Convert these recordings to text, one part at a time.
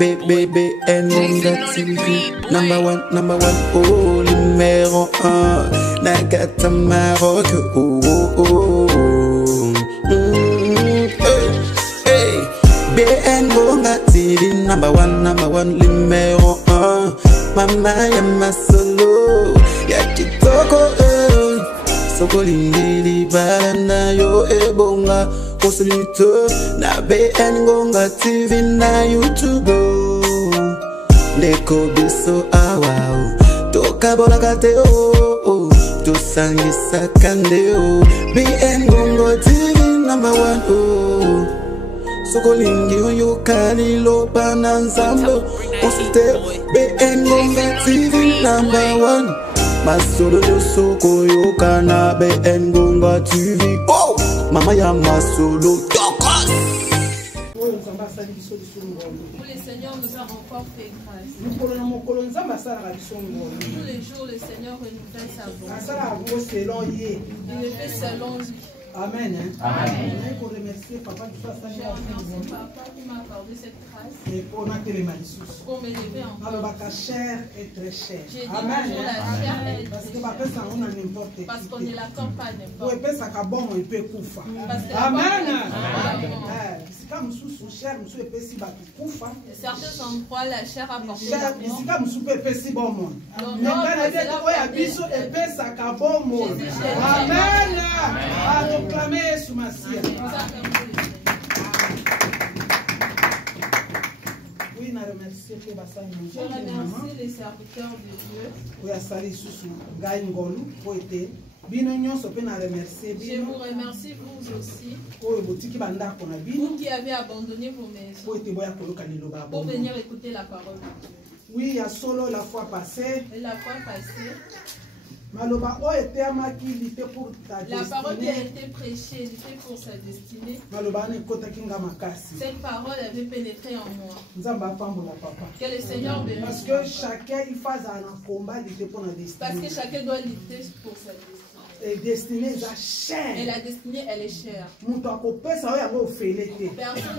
BBN TV. Number one, oh, numéro 1. Nagata Maroc, oh, oh, oh. Hey, BN TV. Number one, numéro 1. Mama ya masolo, ya kitoko, soko lindili balana yo ebonga. Consulito na BN Ngonga TV na YouTube. Ndeko biso awao toka bola kate o to sangisa kande o. BN Ngonga TV number 1 o. Soko lingi yo kali lo bananzambo. Consulte BN Ngonga TV number 1. Masolo yo soko yo kana BN Ngonga TV. Oh, mama ya masolo tokos. Pour les seigneurs nous a encore fait grâce. Tous les jours le Seigneur renouvelle sa bonté. Il le fait selon lui. Amen. Amen. Je remercie Papa qui m'a accordé cette grâce. Pour m'élever encore. Cher est très cher. J'ai dit toujours la chair est Parce très que chère. Parce qu'on ne l'accorde pas n'importe. Certains endroits la chair apporte la mort. Amen. Proclamer sous ma ciel. Oui, na remercie que basani. Je remercie les serviteurs de Dieu. Oui, asali susu ngai ngolu po ete bino nyonso pe na remercie bino. Je vous remercie vous aussi. Ko botiki banda ko na bino. Vous qui avez abandonné vos maisons. Po ete boya koloka liloba pour venir écouter la parole de Dieu. Oui, il y a solo la fois passée. Et la fois passée. La parole qui a été prêchée était pour sa destinée. Cette parole avait pénétré en moi. Que le Seigneur bénisse. Parce que chacun il fasse un combat pour la destinée. Parce que chacun doit lutter pour sa destinée. Et destinée est chère. Et la destinée elle est chère. Personne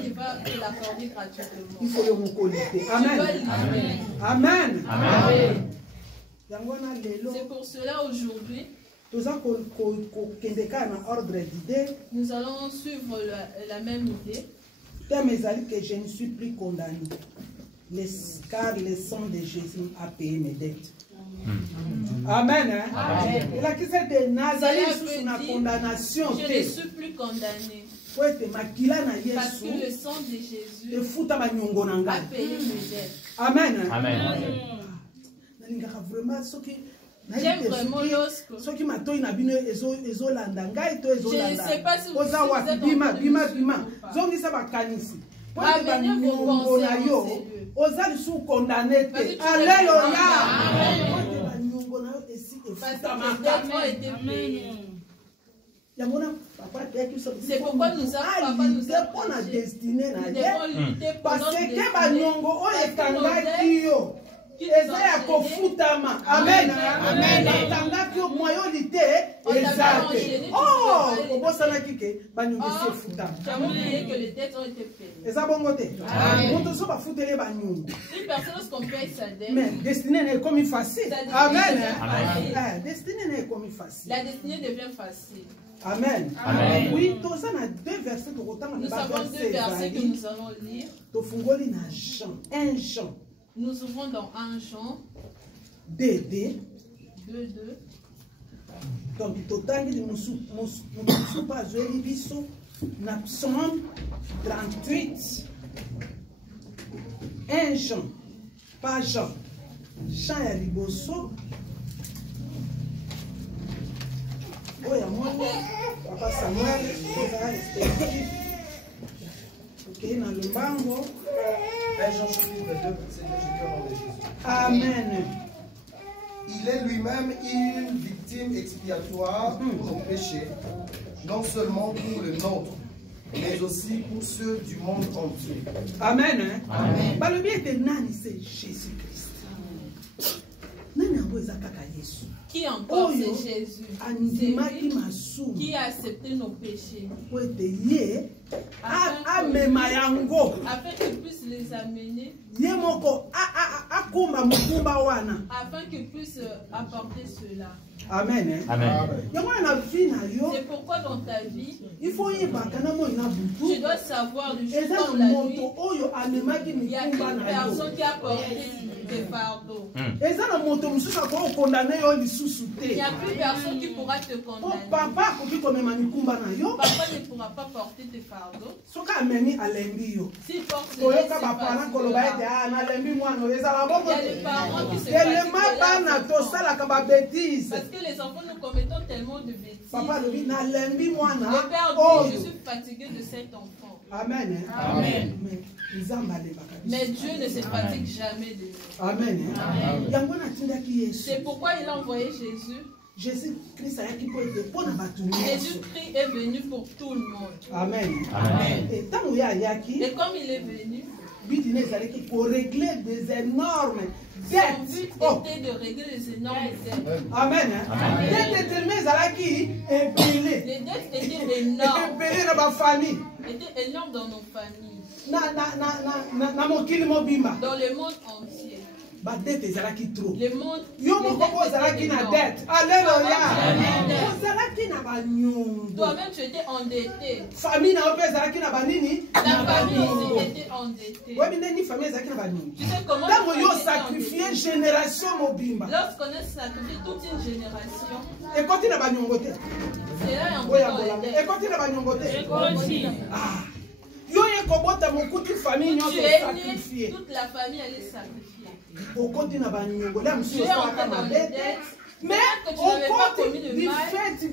ne va te l'accorder gratuitement. Il faut le reconnaître. Amen. Amen. Amen. Amen. C'est pour cela aujourd'hui, nous allons suivre la même idée. Que je ne suis plus condamné, car le sang de Jésus a payé mes dettes. Amen. Amen. Et là, qui c'est de Nazareth sous la condamnation? Je ne suis plus condamné. Parce que le sang de Jésus a payé mes dettes. Amen. Amen. J'aime vraiment lorsque je ne sais pas si vous êtes amenez vos pensées c'est pourquoi nous avons Amen. Amen. que les dettes ont été payées. Une personne lorsqu'on paye sa dette, mais destinée n'est comme facile. Amen. Destinée n'est comme facile. La destinée devient facile. Amen. Amen. Oui, nous avons deux versets que nous allons lire. 1 Jean. Nous ouvrons dans 1 Jean 2:2. Donc, total de nous pas na Psaume 38. 1 Jean, pas Jean. Jean ya liboso. Oya mwana, Papa Samuel, oza respectif. Ok, na lumbango. Amen. Il est lui-même une victime expiatoire pour nos péchés, non seulement pour le nôtre, mais aussi pour ceux du monde entier. Amen. Amen. Le bien éternel, c'est Jésus-Christ. Qui encore c'est Jésus? C'est lui qui a accepté nos péchés. Afin qu'il puisse les amener. Afin qu'il puisse apporter cela. Amen. Amen. C'est pourquoi dans ta vie, tu dois savoir le jour comme la nuit, il y a une personne qui a porté des fardeaux. Il n'y a plus personne qui pourra te condamner. Papa ne pourra pas porter tes fardeaux. S'il porte il y a les parents qui se fatiguent. Parce que les enfants, nous commettons tellement de bêtises. Le père dit, je suis fatigué de cet enfant. Amen. Amen. Mais Dieu ne se fatigue jamais de nous. Amen. C'est pourquoi il a envoyé Jésus. Jésus-Christ est venu pour tout le monde. Amen. Amen. Et comme il est venu, pour régler des énormes son but était de régler les énormes dettes. Amen. Les dettes étaient énormes. Étaient énormes dans nos familles. Dans le monde entier. Le monde. Alléluia. Toi-même tu étais endetté. Ta famille Ta famille aussi était endettée. Tu sais comment sacrifier génération mobimba. Lorsqu'on a sacrifié toute une génération, et quand il a c'est là un peu toute la famille allait sacrifier. Tu es entré dans les dettes. Mais au côté du fait que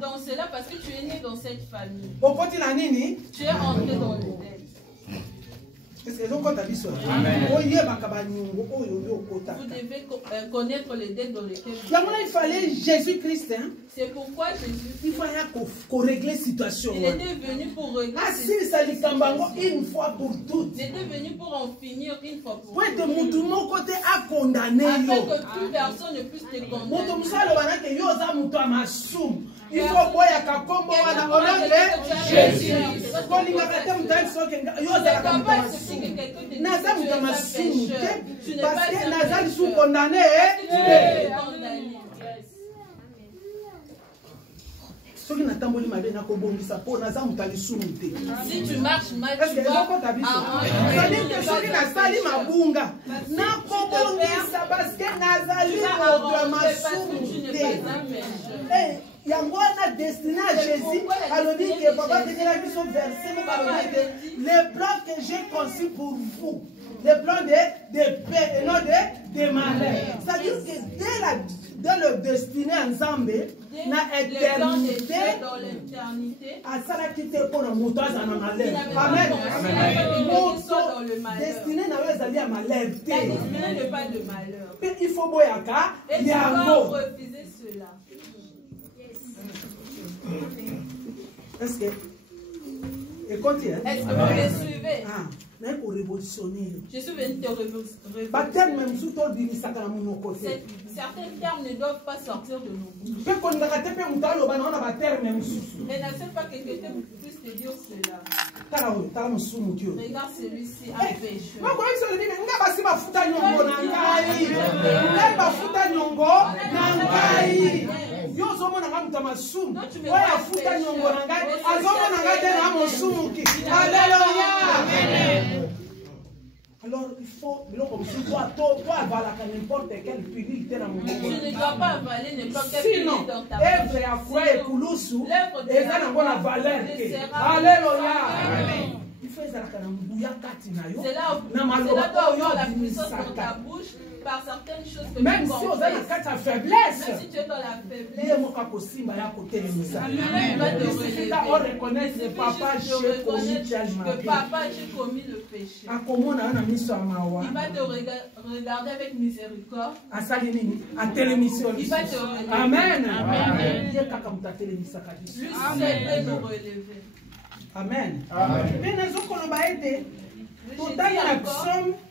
dans cela parce que tu es né dans cette famille. Tu es entré dans les dettes. Vous devez connaître les dettes dans lesquelles il fallait Jésus-Christ. C'est pourquoi Jésus, il fallait qu'on règle la situation. Il était venu pour régler une fois pour toutes. Il était venu pour en finir une fois pour toutes. Afin que toute personne ne puisse te condamner. Il faut boire kakombo wana au nom de Jésus. Naza mutamasumu parce que naza sous condamné. Si tu marches mal, tu vas Yangwana destiné à Jésus, alors dit que papa te dit la mission versée, les plans que j'ai conçus pour vous, les plans de paix et non de malheur. C'est-à-dire que dès le destiné ensemble, dans l'éternité, à ça la quitte pour le moto à malheur. Amen. Destiné n'a pas à malheur. Destiné n'est pas de malheur. Il faut boyaka, il faut refuser cela. Est-ce que et continue? Est-ce que vous me suivez? Mais pour révolutionner. Je suis venu te révolutionner. Certains termes ne doivent pas sortir de nos bouches. Et n'accepte pas que quelqu'un puisse te dire cela. Regarde celui-ci, un pécheur. Alors il faut, n'importe quelle pilule. Tu ne dois pas avaler n'importe quelle pilule dans ta bouche. Sinon, l'œuvre de la valeur. Alléluia. C'est là doit avoir la puissance dans ta bouche par certaines choses que même si on a la faiblesse. Même si tu es dans la faiblesse. Lui-même va te relever. On reconnaît que papa, j'ai commis le péché. Il va te regarder avec miséricorde. Il va te relever. Amen. Lui seul peut nous relever. Amen.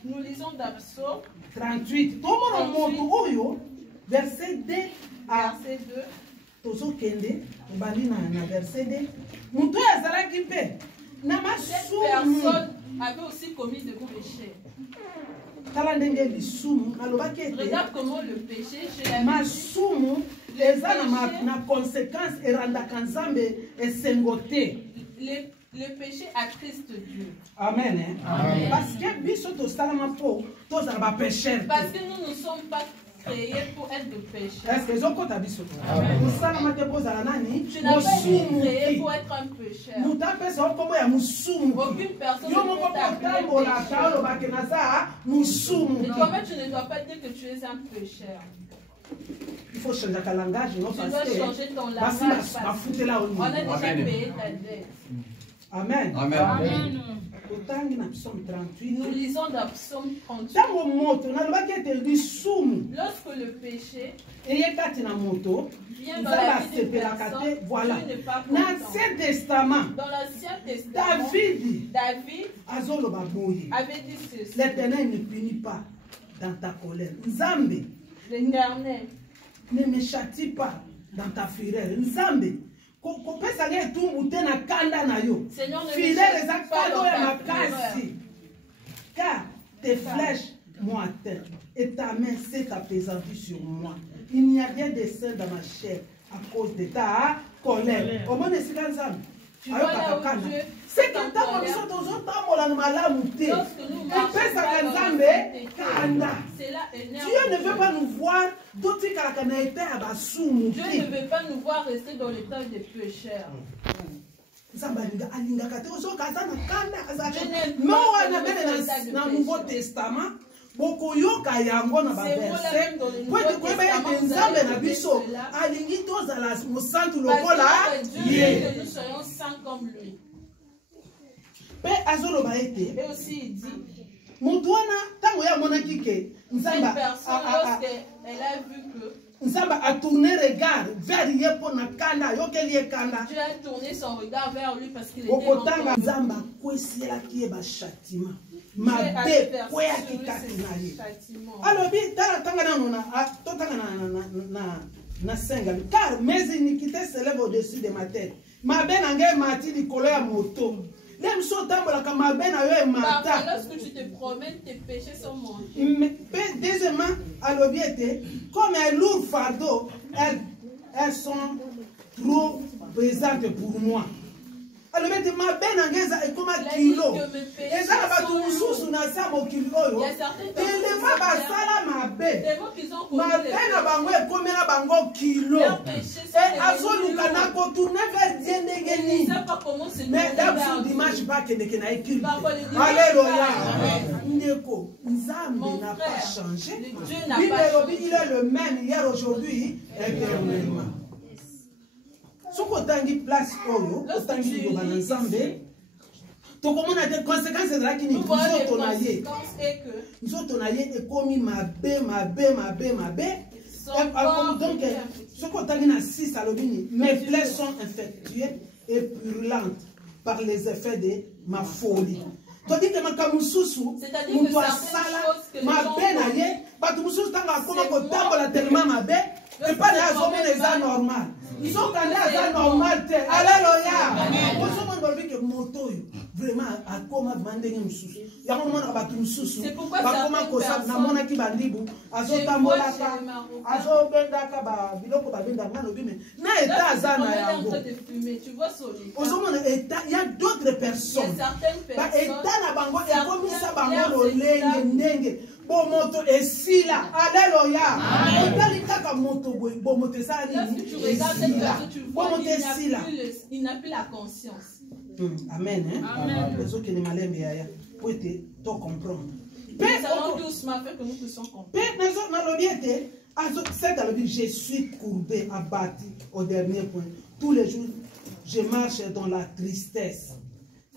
Nous lisons dans Psaume 38. Verset 2 à verset 2. tozokende obali na verset 2 mutu azalaki mpe na masumu personne avait aussi commis de péché. tala ndenge lisumu alobaki ete Regarde comment le péché chez la masumu eza na conséquence erandaka nzambe esengo te. Le péché attriste Dieu. Amen, hein? Amen. Parce que biso tosalama mpo tozala bapécheur. Parce que nous ne sommes pas créés pour être de pécheurs. Est-ce que zokota biso? Tosalama te pozala nani? Tu n'as pas été créé pour être un pécheur. Muta pesa okomo ya musumu. Aucune personne ne peut t'appeler pécheur. Et toi-même tu ne dois pas dire que tu es un pécheur. Il faut changer ton langage, non? Tu dois changer ton langage. On a déjà payé ta dette. Amen. Amen. Amen. Nous lisons dans Psaume 38. Lorsque le péché vient dans la vie d'une personne, voilà. Dieu n'est pas Dans content. l'Ancien Testament, Dans l'Ancien Testament, David avait dit ceci. L'Éternel ne punit pas dans ta colère. Nzambe L'Éternel ne me châtie pas dans ta fureur. Nzambe kopesa nge etumbu te na kanda na yo. Fidèle eza kado ya makasi. Car tes flèches m'ont atteint et ta main s'est apaisantie sur moi. Il n'y a rien de sain dans ma chair à cause de ta colère. Au moins esika nzambe ayokaka kanda. C'est que ntango biso tozotambola na malamu te epesaka nzambe kanda. Dieu ne veut pas nous voir totikalaka na eta ya basumu te. Dieu ne veut pas nous voir rester dans l'état des pécheurs. Nzambe alingaka te ozoka aza na kanda me wana bene na Nouveau Testament bokoyoka yango na baverse po ete koyeba ete nzambe na biso alingi tozala mosantu lokola ye. Mpe azoloba ete motu wana ntango ye amonaki ke nzambe atourne regard vers ye mpo na kanda ayokeli ye kanda okotanga nzambe akwesielaki ye bachâtiment mabe kweyaki kati na ye alobi tala tanga nano totanga na sengami car mes iniquités s'élèvent au-dessus de ma tête mabe na ngai emati likolo ya moto. Lorsque tu te promènes, tes péchés sont mangés. Deuxièmement, à l'objet, comme un lourd fardeau, elles sont trop pesantes pour moi. Alors, ma benne angeza et comme un kilo. Et ça, va tout sous na sa mo kilo. Tellement basala ma benne. Ma benne bango et comme la bango kilo. Et azoluka na ko tourner vers Dieu ndengeni. Mais d'abord dimanche pas que na kilo. Alléluia. Ndeko, Nzambe n'a pas changé. Il est le même hier, aujourd'hui, éternellement. Si on a une place, on a une ensemble. Donc, on a des conséquences de la qui nous ont tonaillé. Nous ont tonaillé et commis ma bé. Donc, ce qu'on a dit à 6 à l'obini, mes plaies sont infectuées et purulentes par les effets de ma folie. Tandis que ma kamususu, mon doigt sala, ma bé, pas tout mususu, tellement ma bé, et pas de la normal. Ils sont allés à la normalité. Alléluia. Vraiment, à comment vendre une sous. Il y a un moment où on sous. C'est pourquoi certaines personnes. Tu vois il y a d'autres personnes. Il y a certaines personnes. Bomoto esila. Alléluia. Lorsque tu regardes cette personne, tu vois qu'il n'a plus la conscience. Amen. Amen. Nous allons doucement afin que nous puissions comprendre. Je suis courbé, abattu au dernier point. Tous les jours, je marche dans la tristesse,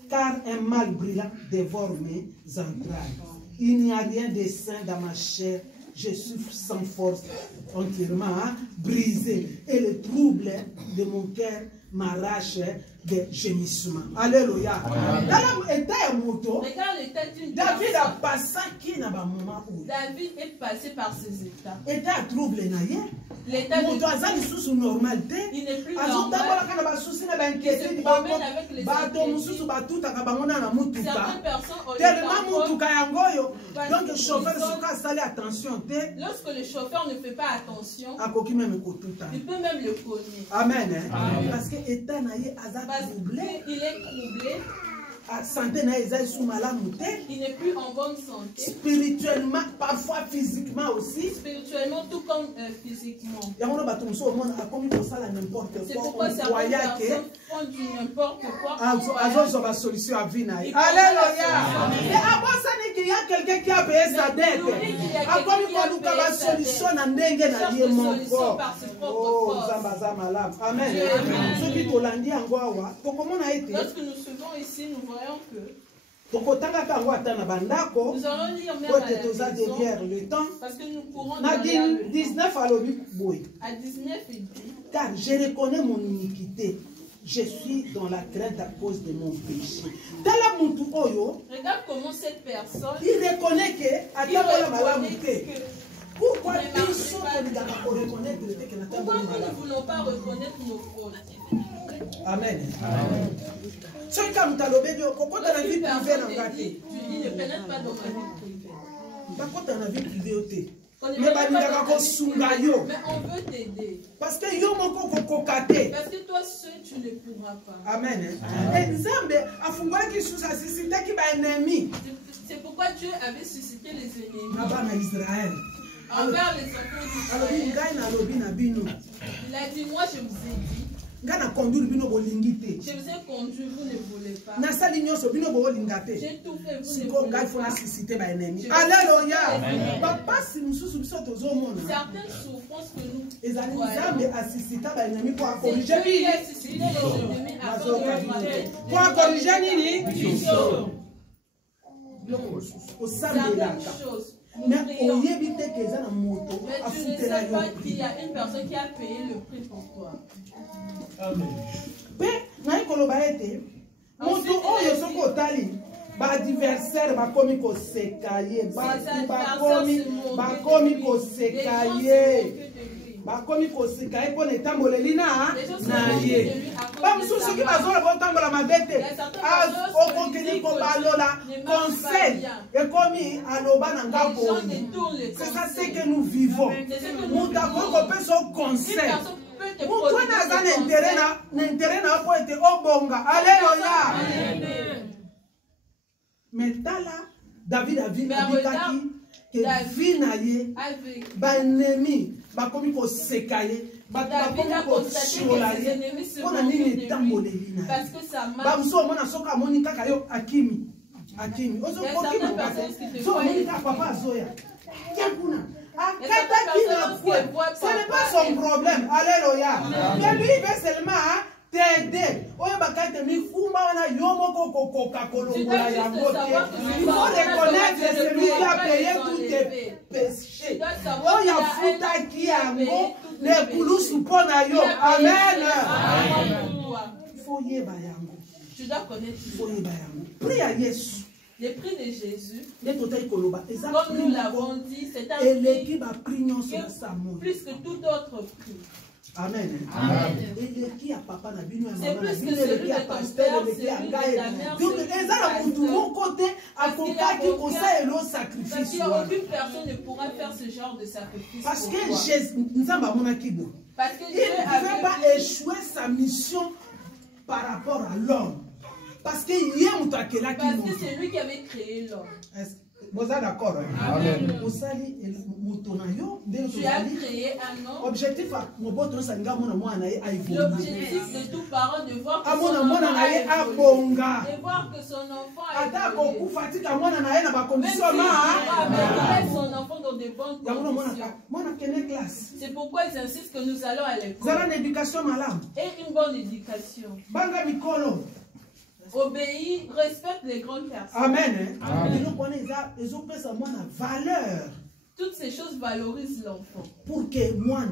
car un mal brillant dévore mes entrailles. Il n'y a rien de sain dans ma chair. Je suis sans force, entièrement brisé. Et le trouble de mon cœur m'arrache des gémissements. Alléluia. Dans l'état de moto, David a passé qui n'a pas moment où David est passé par ces états. État trouble naïe. L'état de sous normalité. Il n'est plus normal. Certaines personnes donc le chauffeur ne attention. Lorsque le chauffeur ne fait pas attention, il peut même le cogner. Amen. Parce que état naïe troublé. Il est troublé. Santé il n'est plus en bonne santé. Spirituellement, parfois physiquement aussi. Spirituellement, tout comme physiquement. C'est pourquoi certaines personnes font du n'importe quoi. Alléluia. Et avant ça, il y a quelqu'un qui a payé sa dette. Amen. Lorsque nous suivons ici, nous voyons que nous allons lire même à la maison, parce que nous pourrons derrière le 19 à 19, il dit, car je reconnais mon iniquité. Je suis dans la crainte à cause de mon péché. Regarde comment cette personne, il reconnaît que pourquoi nous ne voulons pas reconnaître nos fautes? Amen. Tu dis, ne pénètre pas dans ma vie privée. Mais on veut t'aider. Parce que toi seul, tu ne pourras pas. Amen. C'est pourquoi Dieu avait suscité les ennemis envers les enfants d'Israël. Il a dit, moi je vous ai dit, je vous ai conduit, vous ne voulez pas. J'ai tout fait, vous ne voulez pas. Alléluia. Certaines souffrances que nous c'est Dieu qui a suscité les ennemis afin pour corriger certaines choses. Mais tu ne sais pas qu'il y a une personne qui a payé le prix pour toi. Amen. Adversaire bakomi kosekaye bakomi kosekaye pona etamboleli na ye bamosusu ki bazola botambola mabe te okokeni kobalola conseil ekomi aloba na nga boye. C'est ça ce que nous vivons. Moto akoki kopesa conseil mutu wana aza na intérêt na po ete obonga. Alléluia. Mais tala David a vu que vie na ye ba ennemi bakomi ko sekaye bakomi ko shola ye pona nini etamboleli na ye bamuso omona soka amoni kaka yo akimi ozokoki bakate so omoni kaka papa azoya kia kuna akataki na fouet. Ce n'est pas son problème. Alléluia. Mais lui il veut seulement t'aider. Oyo bakate mifumba wana yomoko kokoka kolongola yango te. Il faut reconnaître celui qui a payé tous tes péchés. Oyo afutaki yango lekulusu pona yo. Amen. Il faut yeba yango. Tu dois connaître. Il faut yeba yango. Prie à Yesu. Le prix de Jésus, comme nous l'avons dit, c'est un prix plus que tout autre prix. Amen. C'est plus que celui de ton père, celui de ta mère, parce qu'il n'y a aucune personne ne pourra faire ce genre de sacrifice. Parce que il ne pouvait pas échouer sa mission par rapport à l'homme. Parce que c'est lui qui avait créé l'homme. Vous êtes d'accord? Amen. Tu as créé un homme. Objectif l'objectif de tout parent de voir que son enfant a évolué, de voir que son enfant a évolué. Même si il son enfant dans de bonnes conditions. C'est pourquoi ils insistent que nous allons à l'école. Et une bonne éducation. Obéis, respecte les grandes personnes. Amen. Toutes ces choses valorisent l'enfant. Pour que moi,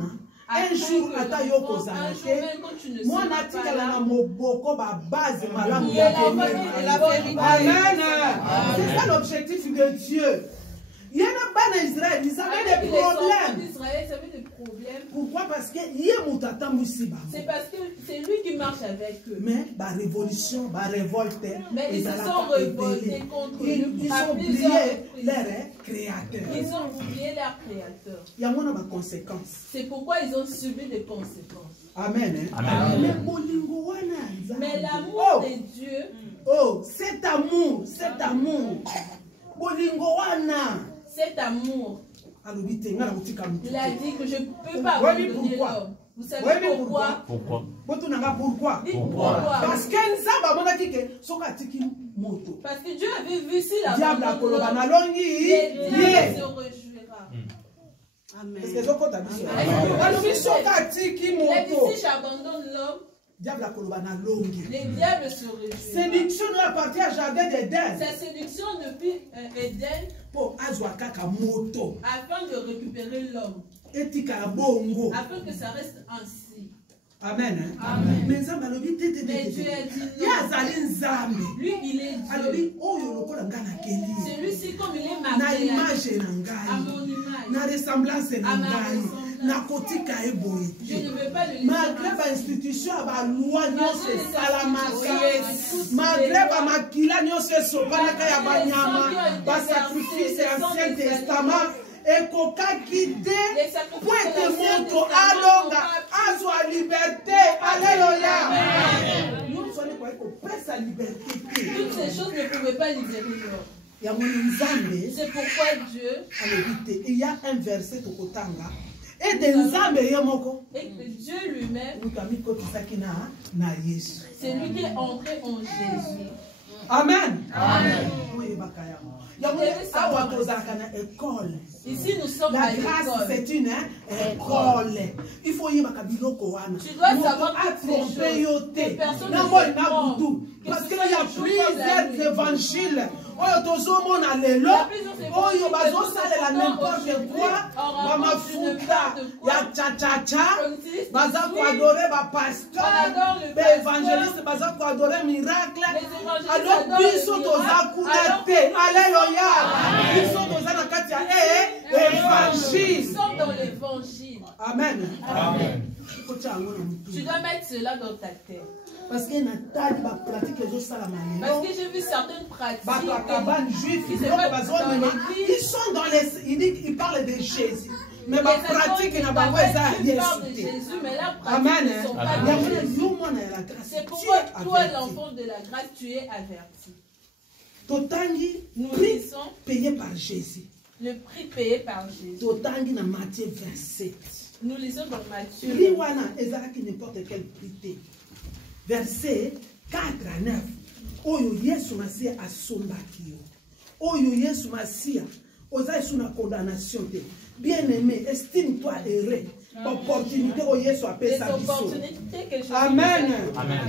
un jour ata yo kozala te moi natikala na moboko babase malamu ya amen. C'est ça l'objectif de Dieu. Il y en a pas en Israël, ils avaient des problèmes. Pourquoi? Parce que c'est parce que c'est lui qui marche avec eux. Mais la révolution, la révolte, mais ils se sont révoltés contre lui. Ils ont oublié leur créateur. Ils ont oublié leur créateur. Il y a moins de conséquences. C'est pourquoi ils ont subi des conséquences. Amen. Amen. Mais l'amour de Dieu. Oh, cet amour, cet amour. Cet amour. Il a dit que je ne peux pas abandonner l'homme. Vous savez pourquoi? Pourquoi? Parce que Dieu avait vu si la diable se réjouira. Amen. Il a dit si j'abandonne l'homme, les diables se réjouissent. Séduction ne appartient à jardin d'Éden. Sa séduction depuis Éden pour afin de récupérer l'homme. Afin que ça reste ainsi. Amen. Amen. Mais Dieu a dit non. Lui, il est Dieu. Celui-ci, comme il est marqué à mon image, na ressemblance à ma ressemblance. Je ne veux pas le laisser. Malgré l'institution, la loi, malgré la makila, le sacrifice ancien testament, et koka quitté, point de moto, alonga, azwa liberté, alléluia. Nous sommes prêts à liberté. Toutes ces choses ne pouvaient pas libérer l'homme. C'est pourquoi Dieu, il y a un verset au Kotanga. Et Dieu lui-même, c'est lui qui est entré en Jésus. Amen. Amen. Ici nous sommes à l'école. C'est une école. Il faut y avoir tu dois savoir tromper personne parce qu'il y a plusieurs évangiles. N'importe quoi, mafuta, ya cha-cha-cha, baza ko adorer ba pasteur, ba évangéliste, baza ko adorer miracle. Alors biso toza kuna te. Alléluia. Biso toza na kati ya évangile. Ils sont dans l'évangile. Amen. Amen. Tu dois mettre cela dans ta tête. Parce que Nathalie va pratiquer les autres. Parce que j'ai vu certaines pratiques. Ils sont dans les. Ils parlent de Jésus. Mais ma pratique n'a pas besoin de Jésus. Mais la pratique ne sont pas de Jésus. C'est pourquoi toi, l'enfant de la grâce, tu es averti. Totangi, prix payé par Jésus. Le prix payé par Jésus. Totangi dans Matthieu 27. Nous lisons dans Matthieu. Riwana, ezalaki n'importe quel prix. Verset 4 à 9. Oyo Yesu Masia asombaki yo. Oyo Yesu Masia oza sous condamnation. Bien-aimé, estime-toi heureux. Opportunité au Yesu appelle sa biso. Amen. Amen.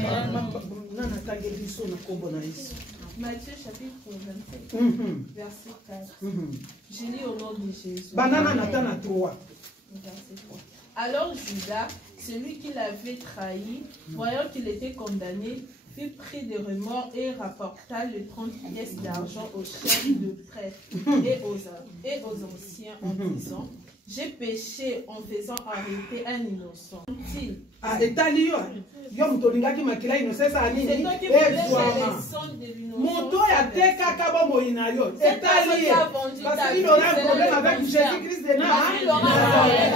Matthieu chapitre 27, verset 4. Je lis au nom de Jésus. Banana Natana 3. Alors Judas, celui qui l'avait trahi, voyant qu'il était condamné, fut pris de remords et rapporta les 30 pièces d'argent aux chefs de prêtres et aux anciens en disant: j'ai péché en faisant arrêter un innocent. C'est toi qui Moto ya teka kabo moina yo. Etali. Parce qu'il aura un problème avec Jésus-Christ de Nazareth.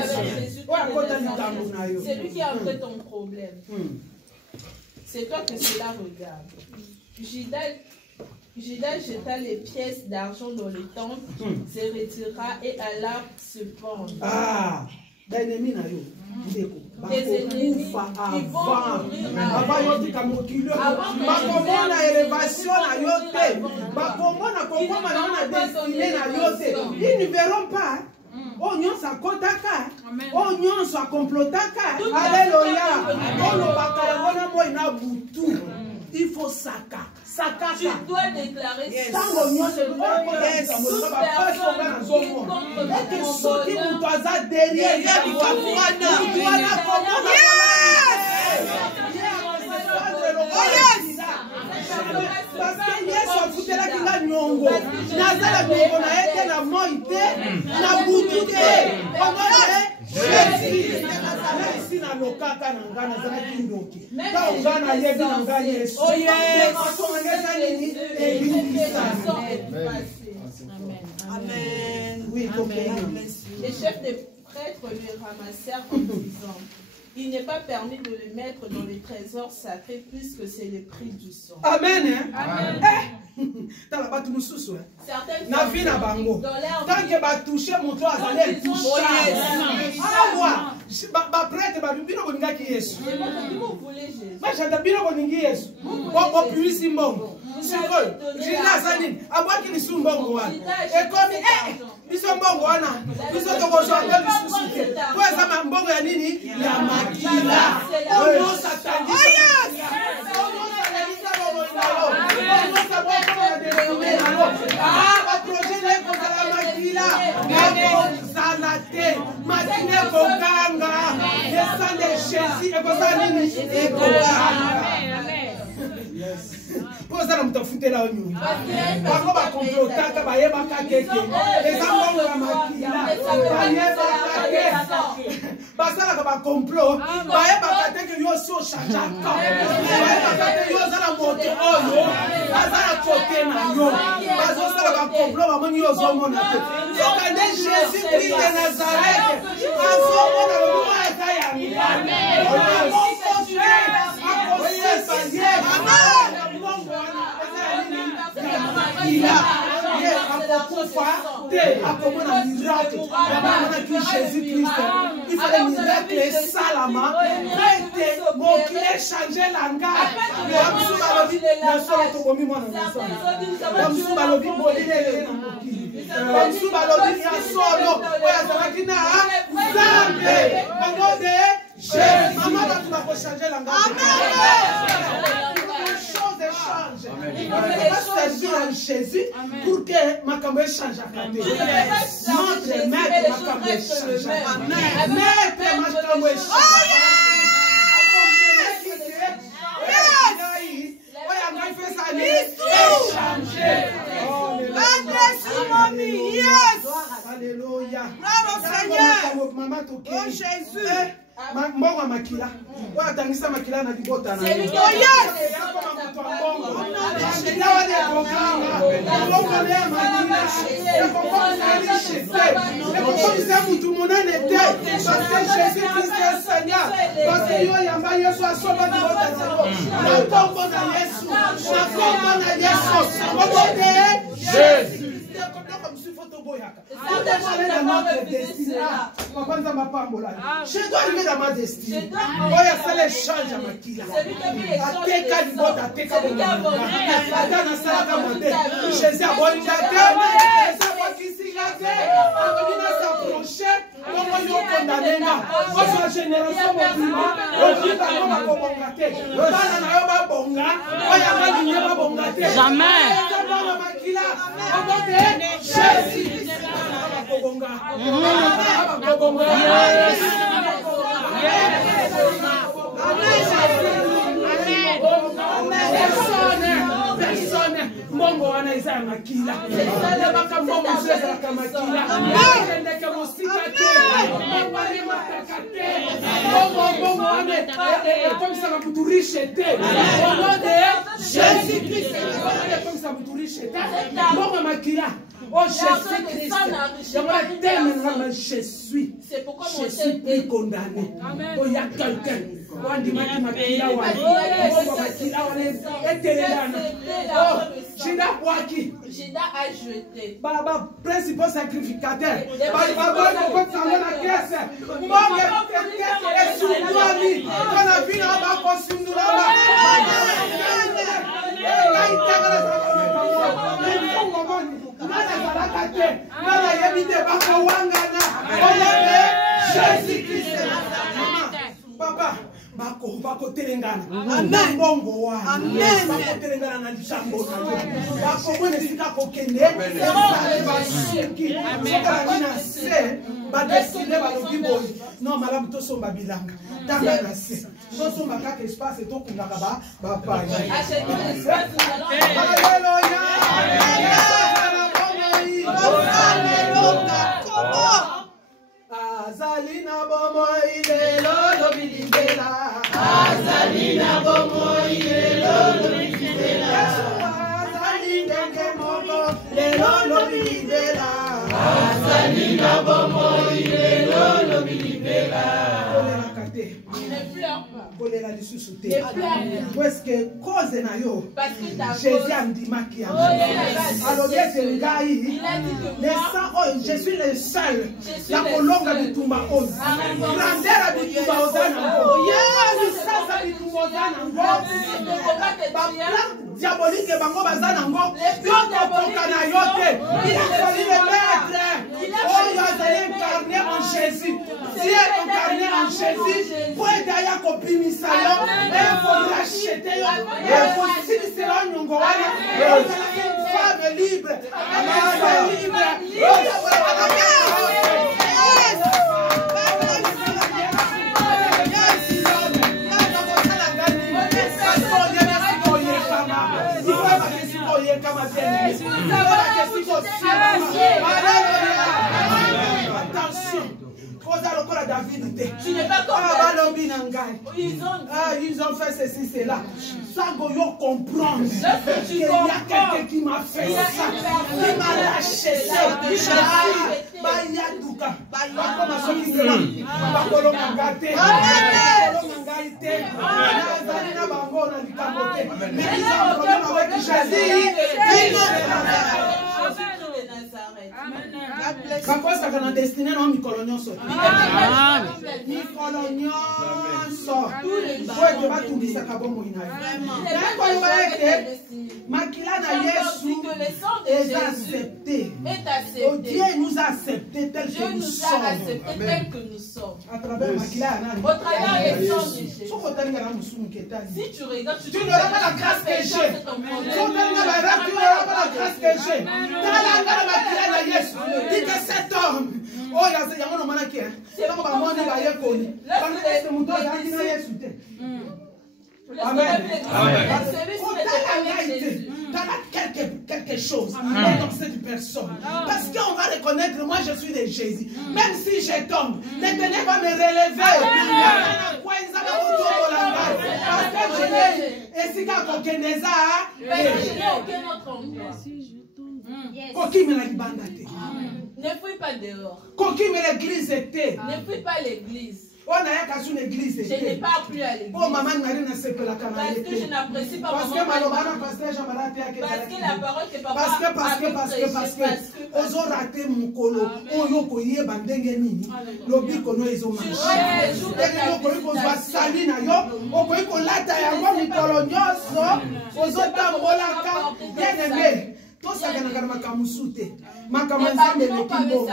C'est lui qui a fait ton problème. C'est toi que cela regarde. Judas jeta les pièces d'argent dans le temple, se retira et alla se pendre. Ah, d'ennemi na yo. Des ennemis qui vont avant yo tika mokilo bakomona élévation na yo te bakomona kokoma na destiné na yo te ils ne verront pas o nyonso akotaka o nyonso akomplotaka alléluia olo bakala bona moi na butu il faut saka. Tu dois déclarer ça. Toute personne derrière parce que Yesu afutelaki nga nyongo nazala nyongo na ye te na moi te na butu te esi nalokaka na nga nazalaki ndoki ntango nga nayebi na nga Yesu masonga eza nini ebimisana. Les chefs des prêtres lui ramassèrent en disant: il n'est pas permis de le mettre dans les trésors sacrés puisque c'est le prix du sang. Amen. Tala batu mususu na vie na bango tant que ba toucher moto azale toucher awa ba prêtre ba bino boningaki Yesu ba chata bino boningi Yesu bo puisi mbongo sikoyo jina sanini abwaki lisumbongo wana ekomi biso mbongo wana biso tokozwa nde lisusu te po eza mbongo ya nini ya makila oyo satani projet na ekozala makila nakozala te makila ekoganga le sang de Jésus ekozala nini ekoganga po ozala moto afutela oyo bango bakomplotaka bayebaka keke eza mbongo ya makila bayebaka te basalaka bakomplot bayebaka te ke yo si ochangeaka bayebaka te yo ozala moto oyo aza na kote na yo bazosala bakomplot bamoni yo ozomona te soka nde Jésus Christ de Nazareth azomona lobuma eza yango akomona miracle amonaki Jésus Christ il fallait miracle esalama ete mokili echange langa bamosusu balobi nasolo tokomi mwana bamosusu balobi bolilele na mokili bamosusu balobi ya solo oyo azalaki na Nzambe bango de Jésus mama bato bakochange langa il va servir à Jésus pour que Makambo change à côté. Notre maître Makambo change. Maître Makambo change. Alléluia. Maman, oh Jésus. Mbongo makila watangisa makila na libota na yes je dois arriver dans ma destinée. Oya sala change à makila. Ateka libota ateka bonga. Atana sala kamande. Jésus a bonne jate. Ça va qu'ici là c'est. Amina s'approcher. Comment yo condamné là. Votre génération mobile. Oji ba ko ba bonga te. Bana na yo ba bonga. Oya ba ni ba bonga te. Jamais. Makila. Obote Jésus. Bonga. Personne Mongo wana eza ya makila yebaka mbongo so ezalaka makila akendeke mosika te mongwalimataka te mbongo wana ekomisaka mutu riche te ono de Jésus Christ ekomisaka mutu riche te mbongo makila. Oh Jésus Christ, je suis plus condamné. Oh, il y a quelqu'un. Judas a jeté. Principal sacrificateur. Papa, bako telengana amen bongo wa amen bako telengana na litambo bako mwene sika kokende sale bashiki soka na se ba destiner ba lobibo non malamu to somba bilanga tanga na se to somba kaka espace to kunga ba pa alléluia Azalina bomo ilelo lobilibela Azalina bomo ilelo lobilibela Azalina bomo ilelo lobilibela Azalina bomo ilelo lobilibela kolela lisusu te parce que cause na yo Jésus andimaki yango alobi ete ngai je suis le seul ya kolonga bitumba oyo grandeur ya bitumba oza nango lisasa bitumba oza nango baplan diabolique bango baza nango yo kokoka na yo te azali le maître oyo azali incarné en Jésus Dieu est incarné en Jésus po ete aya kopimisa yo efodra chete yo efosilisela nyongo wana ozalaki femme libre tu n'es pas comme ils ont fait ceci, cela. Sans que je comprenne qu'il y a quelqu'un qui m'a fait ça, qui m'a lâché ça. Kakosa kana destiné no mikolo nyonso. Mikolo nyonso. Kwa te batungisa kabongo inayo. Vraiment. Makila na Yesu est accepté. Dieu nous a accepté tel que nous sommes. À travers Makila nani. Au travers le sang de Jésus. Si tu regardes, tu n'auras pas la grâce que j'ai. Tu n'auras pas la grâce que j'ai. Dis que cet homme, oh, il y a un homme qui est là, amen. Quelque chose dans cette personne. Parce qu'on va reconnaître, moi je suis de Jésus. Même si je tombe, l'Éternel va me relever. Parce que je n'ai et si quand je n'ai aucun autre endroit. Ne fouille pas dehors. Ne fouille pas l'église. Je n'ai pas appris à l'église. Parce que je n'apprécie pas maman. Parce que la parole que papa parce que ozo raté mon colo. Oyo koye bandenge nini. Lobi kono ezo marché. Eko koyi kozwa sali na yo. Okoyi kolata yango mikolo nyonso. Ozo tambolaka. Bien-aimé. Tout ça que nous avons kamusute, makamanzambe lekimbo,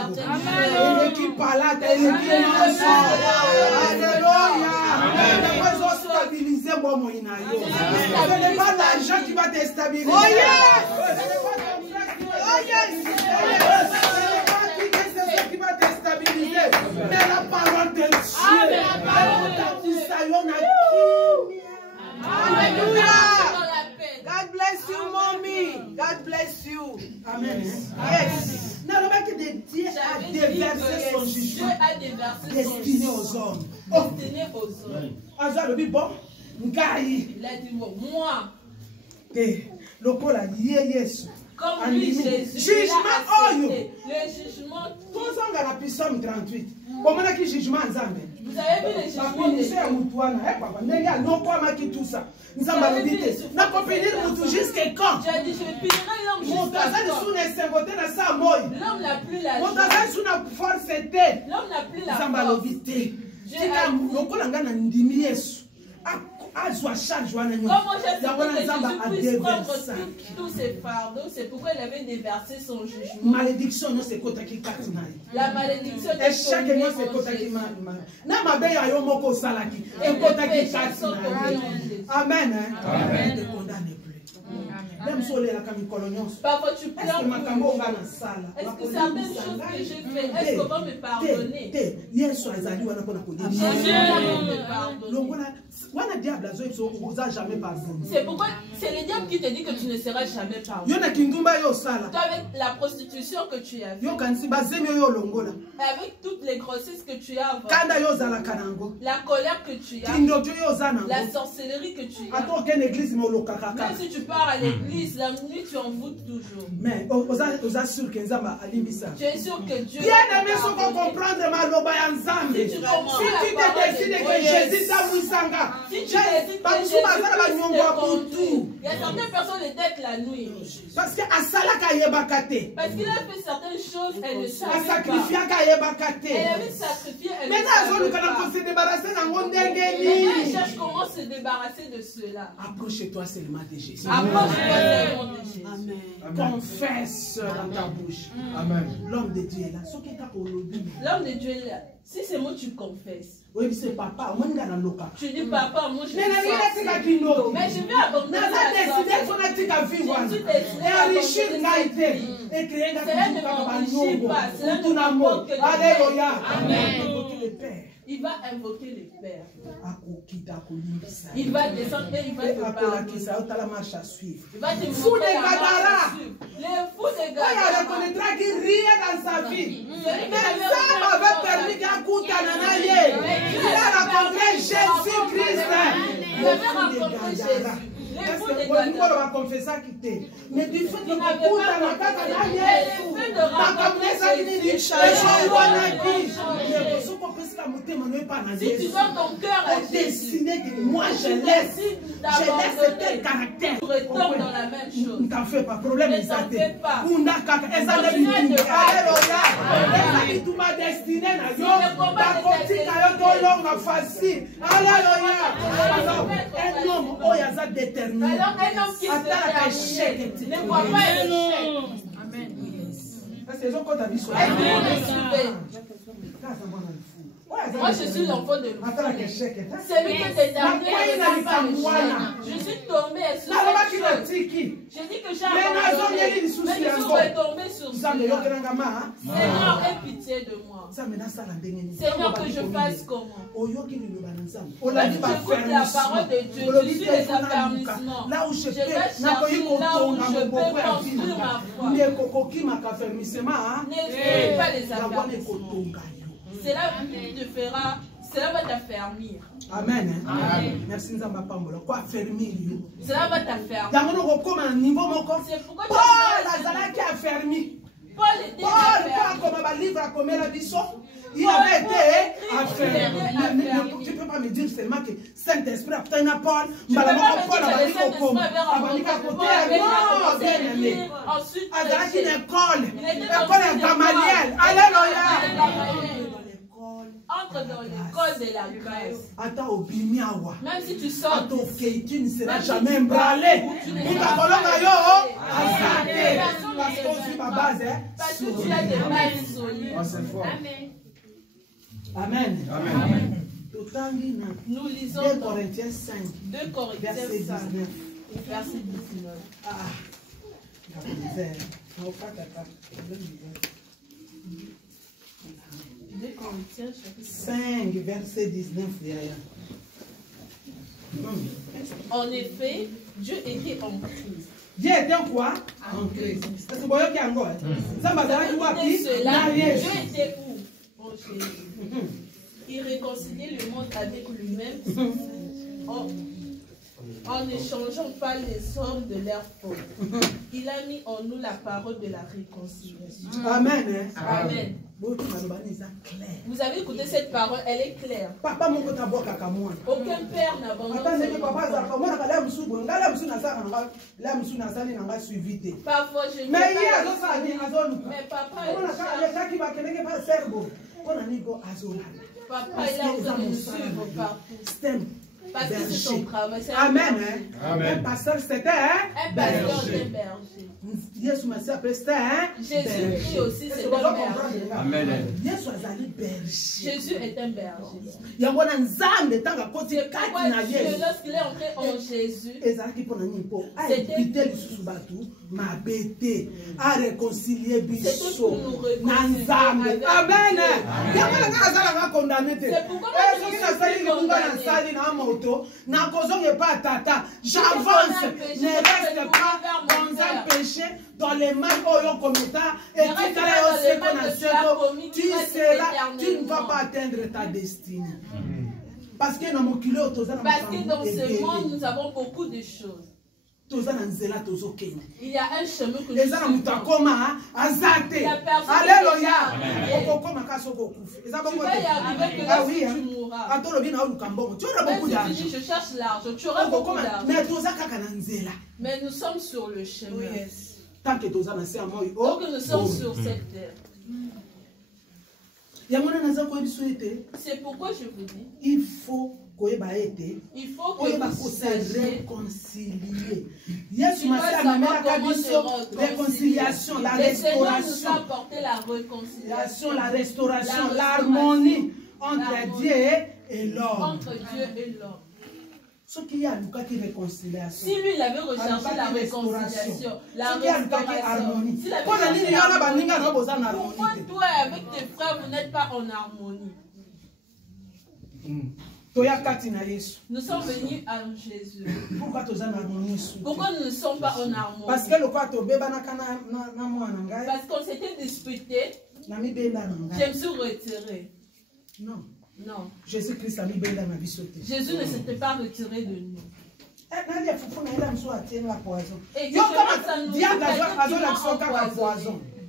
lekipalata, lekimoso, alléluia. Nous devons stabiliser mon moinayo. Ce n'est pas l'argent qui va te stabiliser. Oh yes. Ce n'est pas ton frère qui va te stabiliser. Ce n'est pas qui va te stabiliser. Mais la parole de Dieu. Alléluia. God bless you, mommy. God bless you. Amen. Yes. Non, le mec de Dieu a déversé son jugement destiné aux hommes. Destiné aux hommes. Azar le bon. Il a dit moi. Le Paul a dit yes. Comme lui, Jésus. Jugement. Le jugement. Tous ans dans la puissance 38. Comment est-ce que jugement Nzambe? Vous avez vu les jugements de Dieu? Tout ça. Nous avons dit, n'a pas fini de jusqu'à quand? Tu as dit, je finirai l'homme jusqu'à quand? L'homme n'a plus la joie. L'homme n'a plus la force. azwa charge wana nyonso. Comment j'ai que Jésus puisse prendre tous ces fardeaux, c'est pourquoi il avait déversé son jugement. Malédiction non c'est kotaki kati na ye. La malédiction et chaque non c'est kotaki ma. Na mabe ya yo moko salaki e kotaki kati na ye. Amen. Amen. Ne condamne plus. Parfois tu pleures. Est-ce que certaines choses que j'ai fait, est-ce qu'on va me pardonner? C'est pourquoi c'est le diable qui te dit que tu ne seras jamais pardonné. Toi avec la prostitution que tu as fait, avec toutes les grossesses que tu as, la colère que tu as, la sorcellerie que tu as, même si tu pars à l'église, la nuit tu en voûtes toujours. Mais tu es sûr que Dieu comprendre si tu décides que Jésus t'a moussanga, si tu décides que Jésus il y a certaines personnes qui détestent la nuit. Parce qu'il a fait certaines choses, elle ne savait pas. Elle avait sacrifié, elle ne savait pas. Elle cherche comment se débarrasser de cela. Approche-toi seulement de Jésus. Approche-toi seulement de Jésus. Amen. Confesse dans ta bouche. Amen. L'homme de Dieu est là. L'homme de Dieu est là. Si c'est moi, tu confesses. Oui, c'est papa. Tu dis papa, moi je suis sorti. Mais je vais abandonner la sortie. Alléluia. Il va invoquer le Père. Il va descendre et il va te pardonner. Il va te montrer la marche à suivre. Les fous de Gadara. Il reconnaîtra qu'il riait dans sa vie. Mais ça m'avait permis qu'il a rencontré Jésus-Christ. Il avait rencontré Jésus. On va confesser qu'il mais du fait que si tu donnes ton cœur à Jésus, moi je laisse tel caractère. Tu retombes dans la même chose. Ne t'en fais pas, problème ne t'en fais pas. Un homme déterminé. Alors un homme qui se ne voit pas l'échec. Amen. Moi je suis l'enfant de Dieu. Celui qui est déterminé ne pas l'échec. Je suis tombé sur cette chose. J'ai dit que j'ai abandonné, mais je suis retombé sur cela. Seigneur, aie pitié de moi. Seigneur, que je fasse comment? J'écoute la parole de Dieu. Je suis les affermissements. Je vais chercher là où je peux construire ma foi. N'exclus pas les affermissements. Cela va t'affermir. Amen. Merci Nzamba Pambola. Quoi affermir? Cela va t'affermir. C'est pourquoi Paul qui a affermi. Paul comme un livre à commettre la vision. Il avait été affermi. Tu ne peux pas me dire seulement que Saint-Esprit a obtenu Paul. Tu ne peux pas me dire que le Saint-Esprit avait rencontré Paul. Ensuite, il école Gamaliel. Alléluia. Entre dans l'école de la grâce. Même si tu sors, tu ne seras jamais emballé. Parce que tu as des bases solides. Amen. Nous lisons 2 Corinthiens 5, verset 19. 2 Corinthiens 5, verset 19. En effet, Dieu était en Christ. Dieu était en quoi? En Christ. Parce que vous voyez qu'il y a encore. Dieu était où? En Jésus. Il réconciliait le monde avec lui-même en n'échangeant pas les hommes de leur faute. Il a mis en nous la parole de la réconciliation. Amen. Amen. Vous avez écouté cette parole, elle est claire. Aucun père n'abandonne. Parfois je mais papa il a besoin de nous suivre partout. berger. Amen. Un pasteur, c'était un berger. Jésus m'a appelé c'était un Jésus aussi, c'est un berger. Amen. Jésus est un berger. Il y a un nzambe tant qu'à côté lorsqu'il est entré en Jésus, c'était m'a bêté à réconcilier biso nzambe. Amen. C'est pourquoi j'avance, ne reste pas dans un péché, dans les mains où commettant et tu ne vas pas atteindre ta destinée. Parce que dans ce monde, nous avons beaucoup de choses. Il y a un chemin que nous avons. Alléluia. Tu vas y arriver que lorsque tu mourras. Même si tu dis je cherche l'argent, tu auras beaucoup d'argent. Mais nous sommes sur le chemin. Tant que nous sommes sur cette terre. C'est pourquoi je vous dis, il faut que vous sachiez réconcilier. Tu dois savoir comment se réconciliation, la restauration, la restauration, l'harmonie entre Dieu et l'homme. Si lui, il avait recherché la réconciliation, la restauration, pourquoi toi avec tes frères, vous n'êtes pas en harmonie? Nous sommes venus à Jésus. Pourquoi nous ne sommes pas en harmonie? Parce qu'on s'était disputé. Je me suis retiré. Non. Non. Jésus-Christ Jésus ne s'était pas retiré de nous. Et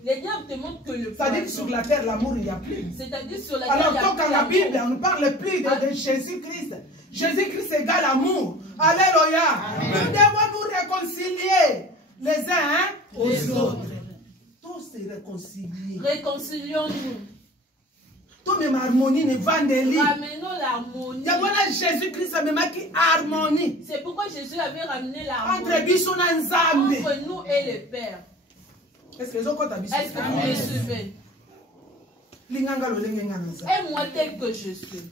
les diables te montrent que le c'est-à-dire que sur la terre, l'amour, il n'y a plus. C'est-à-dire sur la terre, alors, quand la Bible, on ne parle plus de Jésus-Christ. Jésus-Christ égale amour. Alléluia. Nous devons nous réconcilier les uns aux autres. Tous se réconcilier. Réconcilions-nous. Tout même harmonie ne vendeli. Ramenons l'harmonie. Il y a Jésus-Christ qui harmonie. C'est pourquoi Jésus avait ramené l'harmonie entre nous et le Père. Est-ce que vous me suivez? Aime-moi tel que je suis.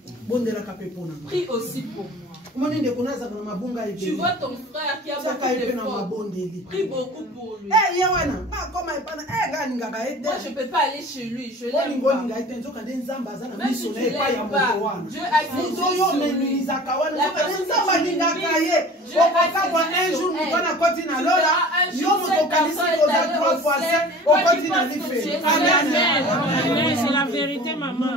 Prie aussi pour moi. Tu vois ton frère qui a beaucoup de prie beaucoup pour lui. Moi je ne peux pas aller chez lui, je l'aime pas. Même si tu l'aimes pas, Dieu a dit sur lui. La personne que tu aimes, Dieu a dit sur elle. C'est la vérité, maman.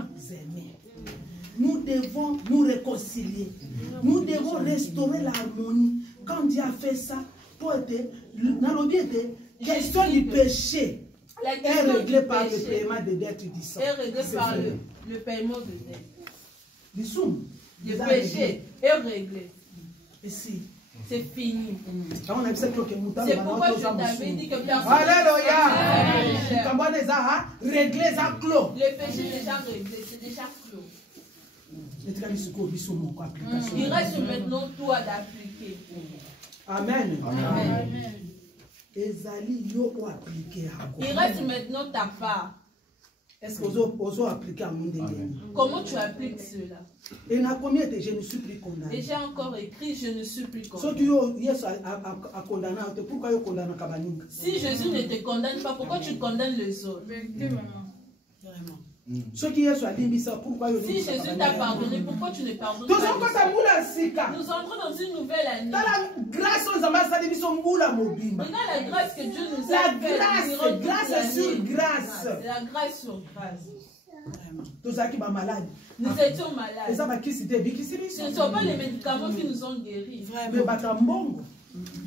Nous devons nous réconcilier. Nous devons restaurer l'harmonie. Quand Dieu a fait ça, pour être, question du péché est réglée par le paiement de dette du sang. Est réglée par le paiement de dette. Le péché est réglé. Ici. C'est fini. C'est pourquoi je t'avais dit que personne. Alléluia. Réglé, ça clos. Le péché est déjà réglé, c'est déjà clos. Il reste maintenant toi d'appliquer. Amen. Amen. Il reste maintenant ta part. Est-ce que vous appliquez à mon délire? Comment tu appliques cela? Et n'a combien de je ne suis plus condamné. Et j'ai encore écrit je ne suis plus condamné. Si Jésus ne te condamne pas, pourquoi tu condamnes les autres? Vraiment. Si Jésus t'a pardonné, pourquoi tu ne pardonnes pas? Nous entrons dans une nouvelle année. Regarde la grâce que Dieu nous a fait. La grâce sur grâce. La grâce sur grâce. Vraiment. Nous étions malades. Ce ne sont pas les médicaments qui nous ont guéris.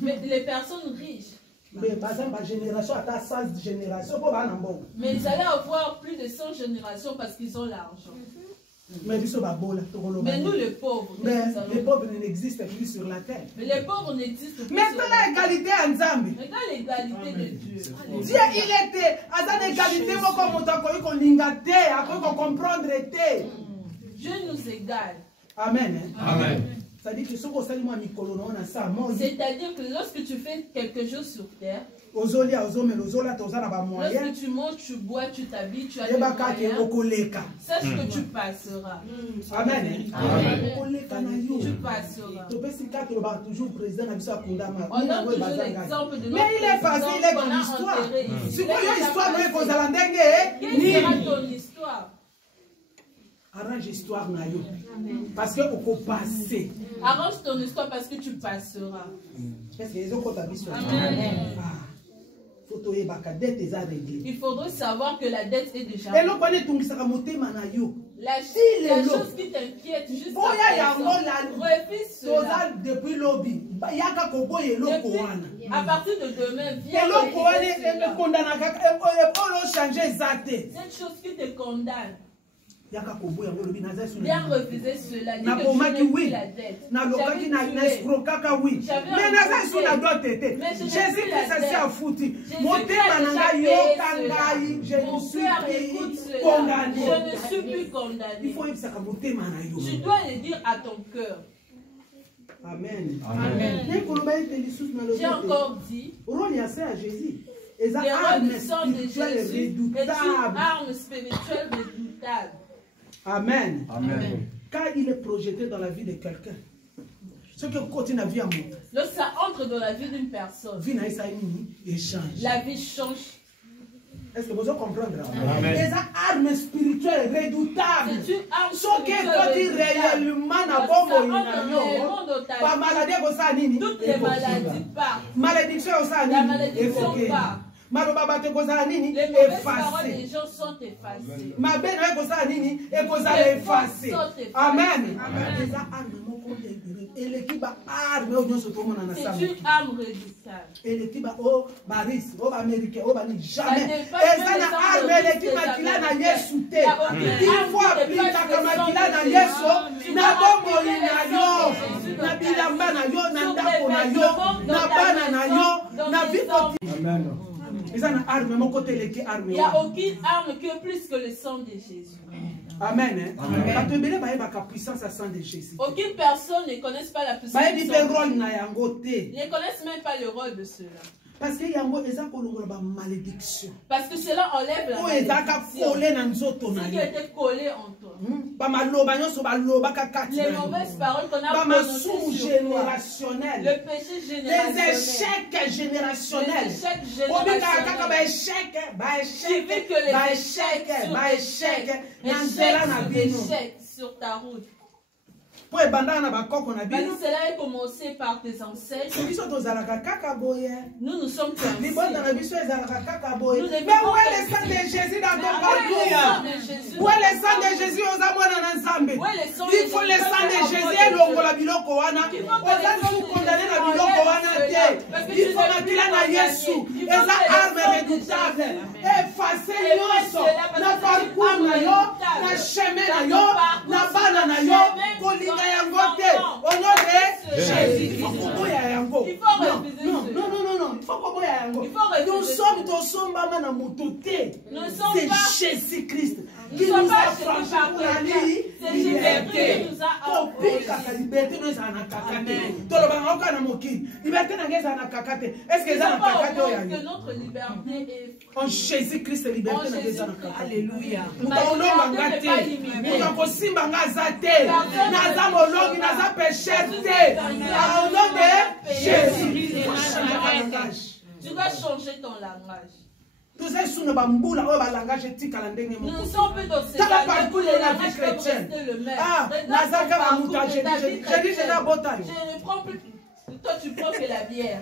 Mais les personnes riches. Mais ils allaient avoir plus de 100 générations parce qu'ils ont l'argent. Mais nous les pauvres. Les pauvres n'existent plus sur la terre. Mais les pauvres n'existent plus. Maintenant l'égalité en Zambie. Regarde l'égalité de Dieu. Dieu il était à l'égalité comprendre. Dieu nous égale. Amen. Amen. C'est-à-dire que lorsque tu fais quelque chose sur terre, lorsque tu manges, tu bois, tu t'habilles, tu as des moyens, sache que tu passeras. Amen. Tu passeras. On donne toujours l'exemple de notre il est passé, il est dans l'histoire. Quelle sera ton histoire? Arrange l'histoire parce que on passer. Arrange ton histoire parce que tu passeras. Il faudrait savoir que la dette est déjà. La chose qui t'inquiète juste refuse cela. Depuis lobby. À partir de demain, viens cette chose qui te condamne. Bien refuser cela. Dis que tu n'aimes plus la dette. Je ne suis plus condamné. Tu dois le dire à ton cœur. Amen. J'ai encore dit, les rôles du sang de Jésus est une arme spirituelle redoutable. Amen. Amen. Quand il est projeté dans la vie de quelqu'un, ce que continue la vie à monter. Lorsque ça entre dans la vie d'une personne, la vie change. Est-ce que vous comprenez? Les armes spirituelles redoutables. C'est une arme spirituelle réellement toutes les maladies partent. Malédiction la malédiction part. Les mauvaises paroles des gens sont effacées. Amen. C'est une arme redoutable. Il n'y a aucune arme qui est plus que le sang de Jésus. Amen. Aucune personne ne connaisse pas la puissance du sang. Ils ne connaissent même pas le rôle de cela. Parce que malédiction. Parce que cela enlève la malédiction. Ce qui était collé en toi. Les mauvaises paroles qu'on a prononcées sur toi. Le péché générationnel. Les échecs générationnels. Les échecs générationnels. Tu vis que les échecs sur ta route. Cela est commencé par tes ancêtres. Nous sommes comme mais où est le sang de Jésus dans ton parcours? Où est le sang de Jésus aux amours dans l'ensemble? Il faut le sang de Jésus et l'ongola biloko wana. Nous condamner la biloko wana te. Il faut matila na Yesu. Eza arme redoutable. Effacer nyonso na parcours na yo, na chemin na yo, na bana na yo. Kolinga yango te. Au nom de Jésus. Il faut koboya yango. Non. Il faut koboya yango. Nous sommes dans c'est Jésus-Christ qui nous a franchi pour la liberté. Liberté nous a est-ce que notre liberté est en Jésus-Christ liberté nous a alléluia. Tu dois changer ton langage. Nous sommes plus dans ce langage chrétienne. Je ne prends plus. Toi, tu prends que la bière.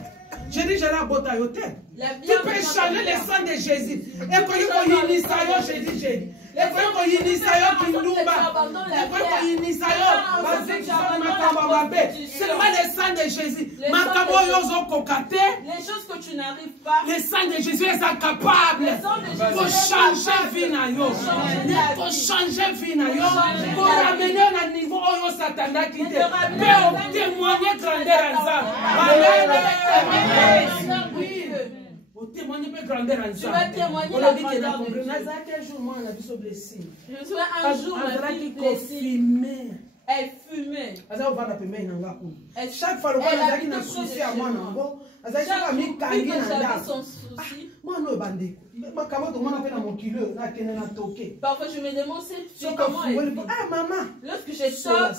Je dis, je la botte à yote. Tu peux changer le sang de Jésus. Et quand il faut Jésus. Et quand il y seulement le sang de Jésus. Les choses que tu n'arrives pas. Le sang de Jésus est incapable. Pour changer vie na yo. Pour changer vie na yo. Pour ramener à un niveau où Satan qui te peut témoigner grandeur ensemble. Témoigner peut grandeur ensemble. Tu vas témoigner la grandeur de Dieu. Un jour, moi, on a vu ce blessing. Je me souviens un jour, ma fille blessée. Elle fumait. Chaque fois, le roi a un souci à moi. Chaque son souci. Parfois, je me demande cette fille comment elle vit. Ah, maman. Lorsque je sors,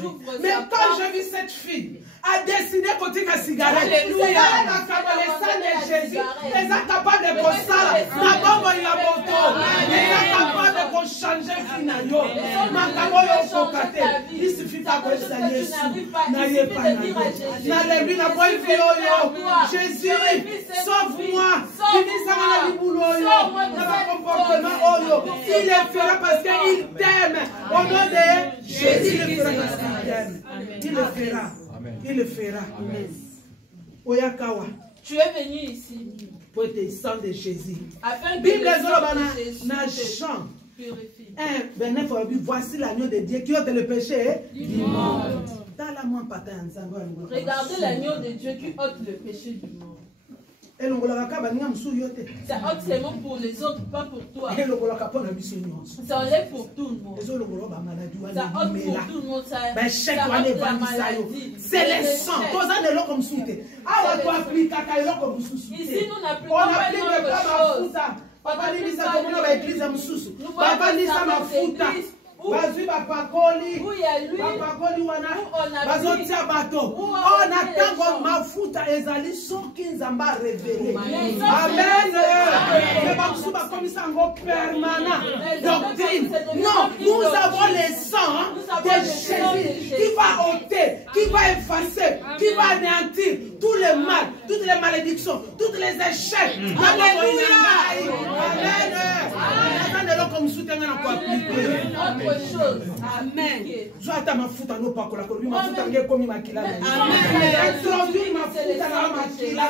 j'ouvre. Mais quand j'ai vu cette fille, a décidé de côté la cigarette. Alléluia. Elle a capable le sang de Jésus. Elle est capable de consommer. La bombe il a moto. Elle est capable de changer finalement. Il suffit pas que ça y est. N'ayez pas n'allez n'a pas Jésus, sauve-moi. Il le fera parce qu'il t'aime. Au nom de Jésus, il le fera parce qu'il t'aime. Il le fera. Il le fera. Oyakawa. Tu es venu ici pour être sang de Jésus. Afin que Bible purifie. Voici l'agneau de Dieu qui ôte le péché du monde. Regardez l'agneau de Dieu qui ôte le péché du monde. Ça ôte seulement pour les autres, pas pour toi. Ça enlève pour tout le monde. Ça ôte pour tout le monde. Ça ôte la maladie. C'est le sang. Ici, nous n'appliquons pas les choses. Papa dit ça comme on va église à Moussou. Papa dit ça ma fouta. Bazui bapakoli. Bapakoli wana. Bazotia bato. On attend comme ma fouta ezali soki nzamba révélé. Amen. Le Moussou ba comme ça en permanent. Doctrine. Non, nous avons le sang de Jésus qui va ôter, qui va effacer, qui va anéantir tout le mal, toutes les malédictions, tous les échecs. Alléluia. Amen. Comme soutien autre chose. Amen. Je vais ma foutre à nos pas la colline, ma foutre à comme ma kila. Introduire ma foutre à ma kila.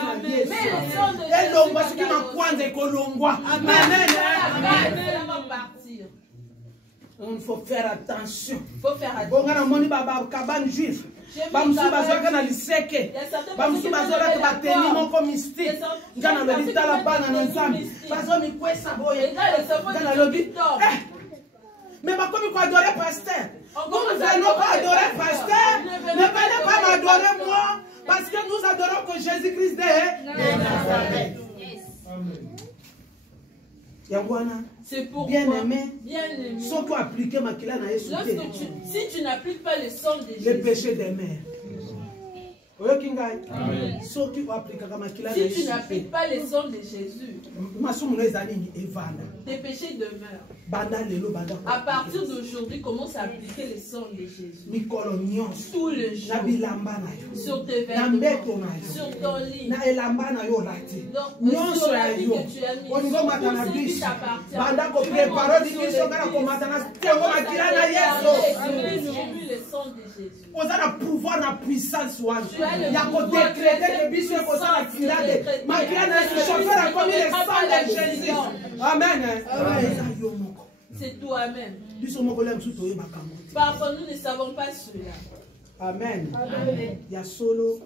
Et l'homme va se qui m'a pointe et colombois. Amen. Il faut faire attention. Faut faire attention. On a un moni baba cabane juif. Bamsu bazoka na liseke. Bamsu bazoka bateni moko mystique. Ngana lo litala bana na nzambe. Bazo mi kwesa boye. Ngana lo bi. Mais ma comme il faut adorer pasteur. Vous ne venez pas adorer pasteur. Ne venez pas m'adorer moi. Parce que nous adorons que Jésus-Christ de Nazareth. C'est pour bien aimé. Sauf pour appliquer ma kila na Yesu. Si tu n'appliques pas le sang de Jésus, le péché des mères. Si tu n'appliques pas le sang de Jésus, tes péchés demeurent. À partir d'aujourd'hui, commence à appliquer le sang de Jésus. Tout le jour. Sur tes vêtements, sur ton lit. Sur la vie que tu as mise. Sur tout ce qui t'appartient. Remue le sang de Jésus. Vous avez le pouvoir, la puissance. Il y a qu'au décréter que Bissou est pour ça la kilade. Ma kilade est chauffeur comme il est sang de Jésus. Amen. C'est tout, amen. Parfois, nous ne savons pas cela. Amen. Il y a solo.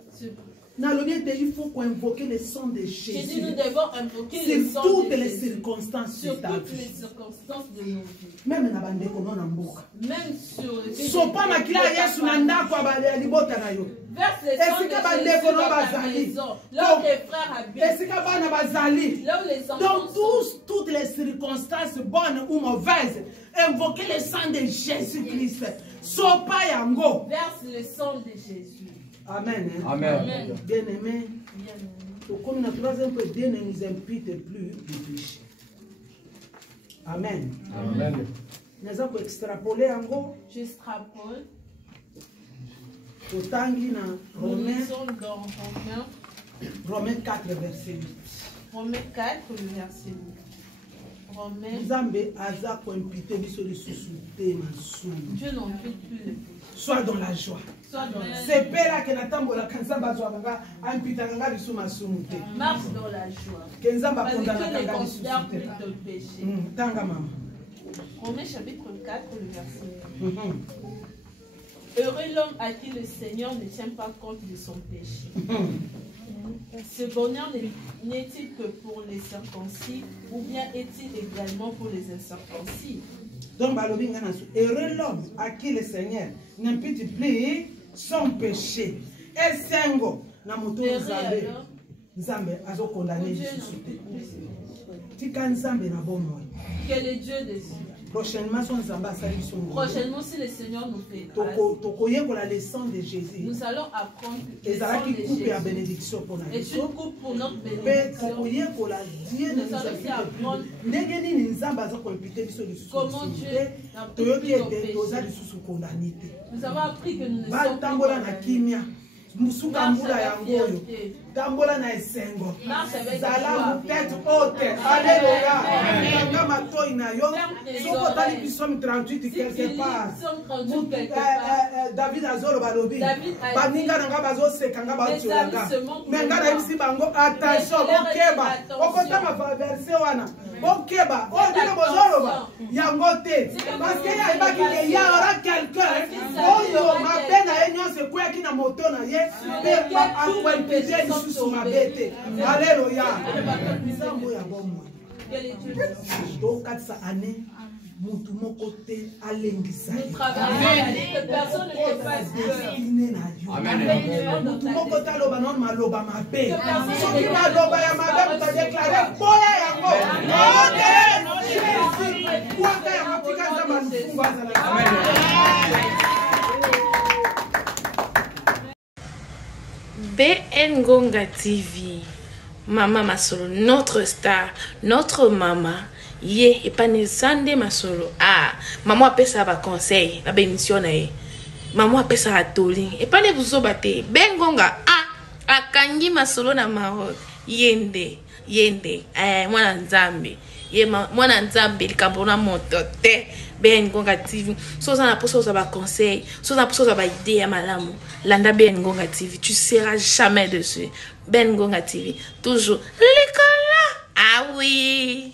Il faut qu'on invoque le sang de Jésus. J'ai dit, nous devons invoquer le sang de Jésus. Sur toutes les circonstances. Sur toutes les circonstances de nos vies. Même dans les gens dans mboka. Même sur les vies. So pas makila Yesu na ndako abali libota na yo. Verse le sang de Jésus dans ta maison. Là où tes frères habitent. Là où les enfants dans toutes les circonstances bonnes ou mauvaises, invoquez le sang de Jésus-Christ. So pas yango. Verse le sang de Jésus. Amen. Amen. Bien aimé. Comme notre troisième peu, Dieu ne nous impute plus du péché. Amen. Amen. Nous avons extrapolé en gros. J'extrapole. Autant qu'il y a Romains 4, verset 8. Romains 4, verset 8. Nzambe aza ko imputer biso lisusu te masumu. Dieu n'en fait plus le péché. Sois dans la joie. C'est père que natambola kanzamba zwanga imputer nga biso masumu te. Marche dans la joie. Kenzamba condamna kanga biso le péché. Tanga mama. Romains chapitre 4 le verset 1. Heureux l'homme à qui le Seigneur ne tient pas compte de son péché. Ce bonheur n'est-il que pour les circoncis ou bien est-il également pour les incirconcis? Donc, heureux l'homme à qui le Seigneur n'impute plus son péché. Et Sengo, na moto Nzambe azo condamné Jésus. Tika Nzambe na bon moi. Quel est Dieu des cieux? Prochainement, si le Seigneur nous fait nous allons apprendre que et tu coupes pour notre bénédiction. Nous comment Dieu nous avons appris que nous ne sommes pas Musuka mbula ya ngoyo tambola na esengo zala tête haute alléluia kama toi na yo soko tali bisom 38 quelque part David azolo balobi baninga nanga bazo sekanga batolanga menga na ibisi bango attention okeba okota ma verset wana okeba odile bozoloba yango te parce que ya ebaki que ya aura quelqu'un oyo mapena enyo se kweki na moto na ye. Alléluia. Mutu moko te alengisa. Personne ne te fasse peur. Amen. Mutu moko te aloba non maloba mabe. Soki maloba ya mabe muta déclarer boya yango. Jésus. Kwaka ya matika nzamba lufunga zala. Amen. BN Ngonga TV, Maman Masolo, notre star, notre maman, ye et pas ne sande Masolo. Ah, maman appelle ça va conseil, la bénédiction na maman appelle ça atoli. Et pas ne vous obate. BN Ngonga, ah, akangi Masolo na Maroc, yende, mwana nzambe, mwana nzambe, likabona motote. BN Ngonga TV, so ça n'a pas ça va conseil, so ça n'a pas ça va idée à malamu. Landa BN Ngonga TV, tu seras jamais dessus. BN Ngonga TV, toujours l'école là. Ah oui.